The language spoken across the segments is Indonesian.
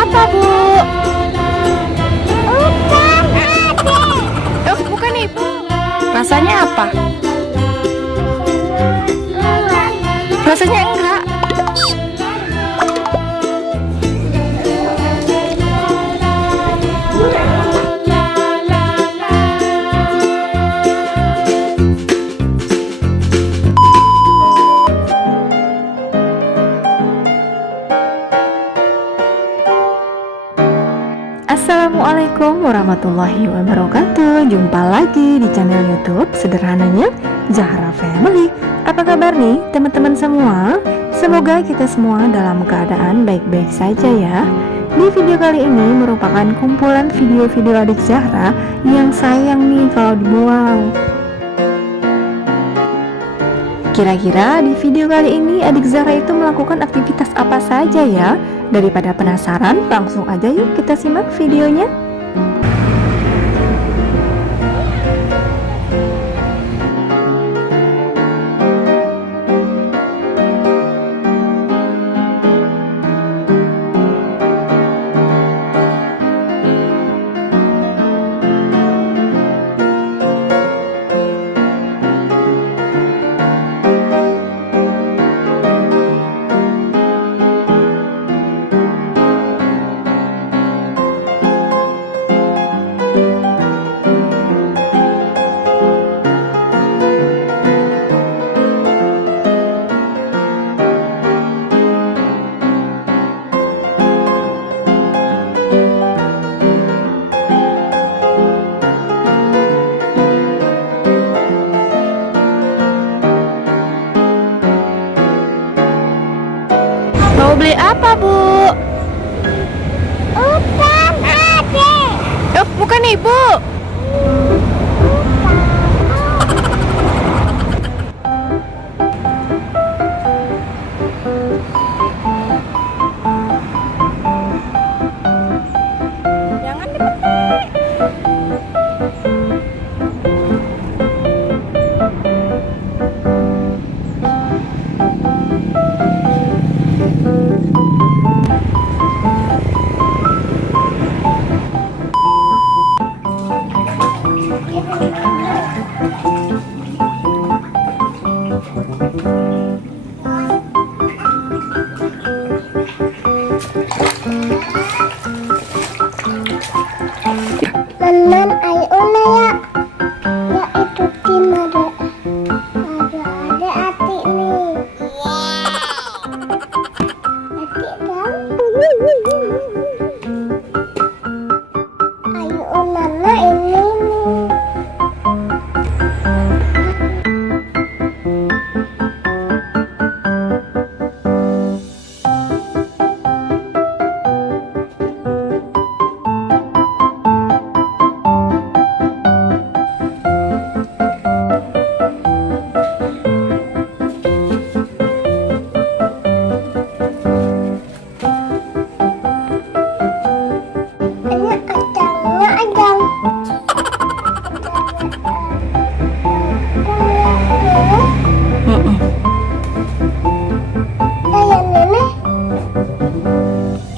apa, Bu? Bukan adik. Oh, bukan Ibu. Rasanya apa? Rasanya enggak. Assalamualaikum warahmatullahi wabarakatuh. Jumpa lagi di channel YouTube sederhananya Zahra Family. Apa kabar nih teman-teman semua? Semoga kita semua dalam keadaan baik-baik saja ya. Di video kali ini merupakan kumpulan video-video adik Zahra yang sayang nih kalau dibuang. Kira-kira di video kali ini adik Zahra itu melakukan aktivitas apa saja ya? Daripada penasaran, langsung aja yuk kita simak videonya. Mau beli apa, Bu? Bukan adik. Oh, bukan Ibu. Jangan dipetik. Teman ayo ya. Ya itu tim ada adik nih. Adik dong. Ayo nana ini nih.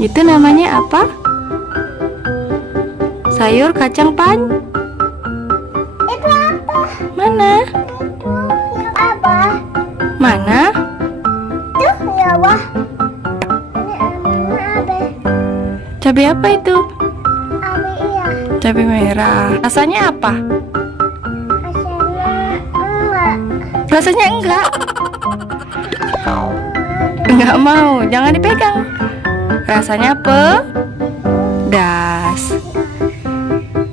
Itu namanya apa? Sayur kacang Itu apa? Mana? Itu yang apa? Mana? Itu ya wah. Ini abe. Cabai apa itu? Abe iya. Cabai merah. Rasanya apa? Asalnya enggak. Rasanya enggak. Enggak mau, jangan dipegang. Rasanya pedas.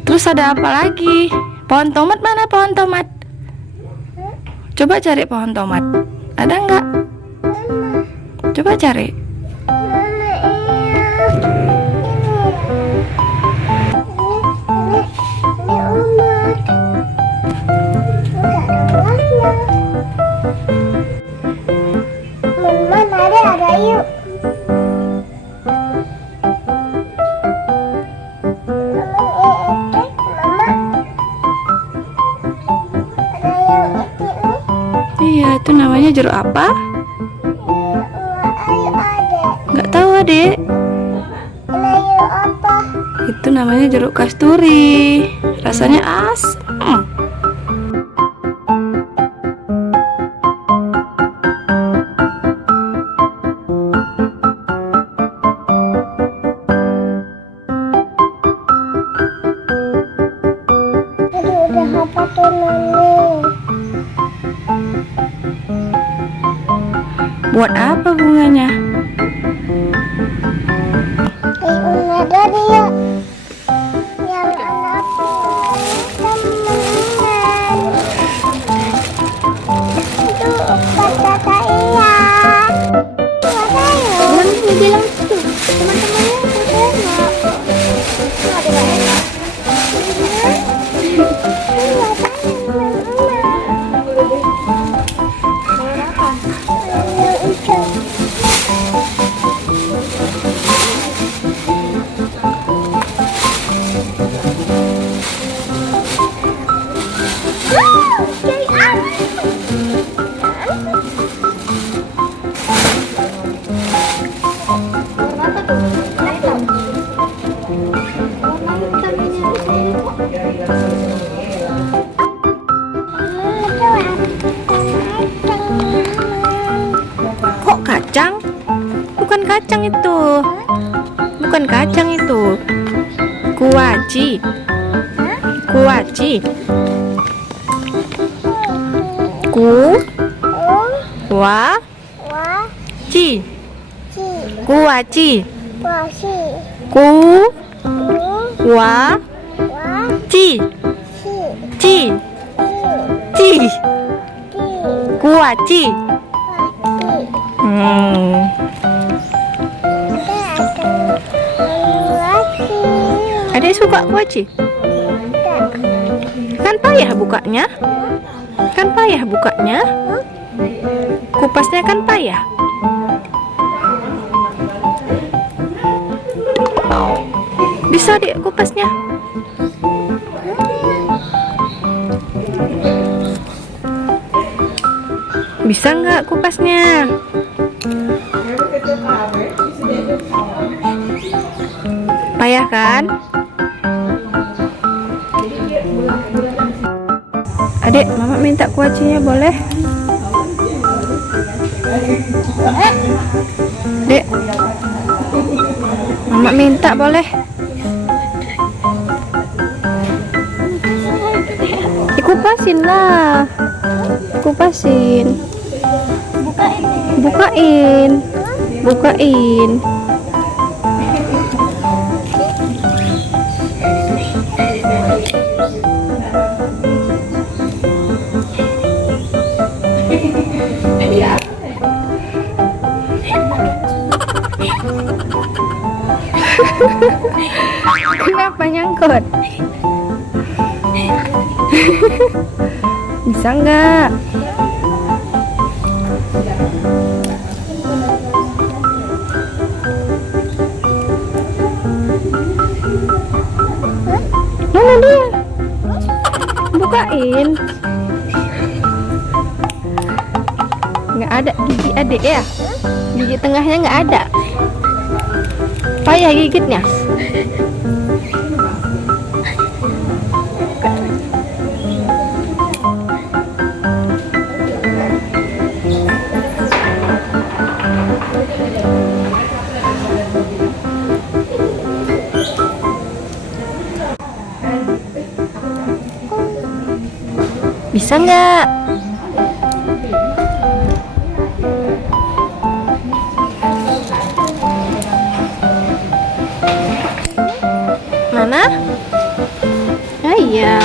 Terus ada apa lagi? Pohon tomat mana pohon tomat? Coba cari pohon tomat. Ada enggak? Coba cari. Mana iya? Ini umat. Enggak ada warna. Mana ada yuk. Iya, itu namanya jeruk apa? Ayo adek. Nggak tahu, Adek. Ini Itu namanya jeruk kasturi. Rasanya asam. Jadi udah apa tuh Nani? Buat apa bunganya? Una dari ya. Yang anak teman-teman. Itu kata iya. Mana ya? Teman bilang tuh. Teman-temannya udah enak. Ada nggak enak? Kok kacang? Bukan kacang itu. Bukan kacang itu. Kuaci. Kuaci. Ku wa ci. Kuaci. Ku wa ci. Ci. Ci. Kuaci. Adek suka kuaci? Kan payah bukanya. Kan payah bukanya. Kupasnya kan payah. Bisa deh kupasnya. Bisa nggak kupasnya? Payah kan? Adek, mama minta kuacinya boleh? Dek, mama minta boleh? Kupasin lah. Kupasin. Bukain. Bukain. Kenapa nyangkut? Bisa nggak? Mana dia? Bukain. Nggak ada gigi adik ya? Gigi tengahnya nggak ada. Payah gigitnya. Bisa nggak? Mana? Ah iya.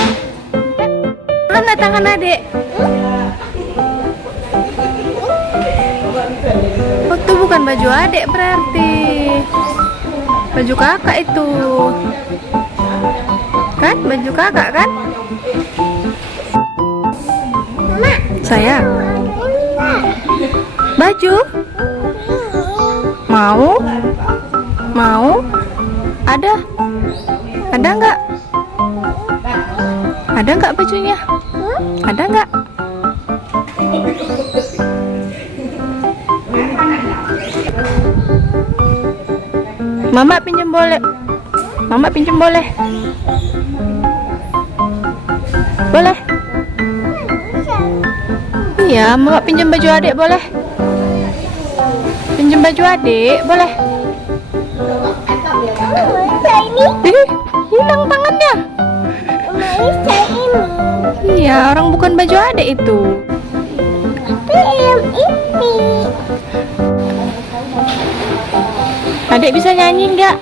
Mana tangan adek? Oh, itu bukan baju adek berarti. Baju kakak itu. Kan? Baju kakak kan? Sayang. Baju? Mau? Mau? Ada? Ada nggak? Ada nggak bajunya? Ada nggak? Mama pinjam boleh? Mama pinjam boleh? Boleh? Iya, Mama pinjam baju adik boleh? Pinjam baju adik boleh? Bisa ini. Hilang tangannya. Bisa ini. Iya, orang bukan baju adik itu. Tapi yang ini. Adik bisa nyanyi nggak?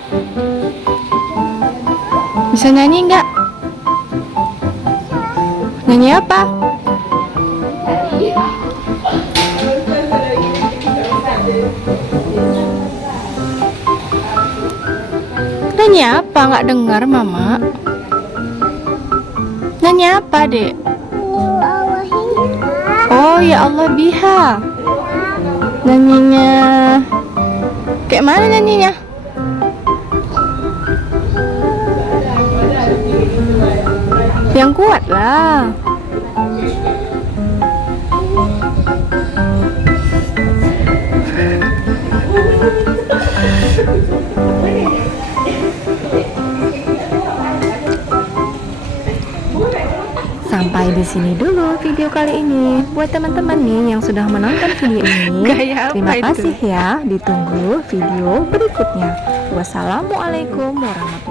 Bisa nyanyi nggak? Nyanyi apa? Nyanyi apa? Nggak dengar, Mama. Nyanyi apa, Dek? Oh, ya Allah biha. Nyanyinya kayak mana nyanyinya? Yang kuat lah. Sampai di sini dulu video kali ini. Buat teman-teman nih yang sudah menonton video ini, Gaya apa terima itu? kasih ya. Ditunggu video berikutnya. Wassalamualaikum warahmatullahi wabarakatuh.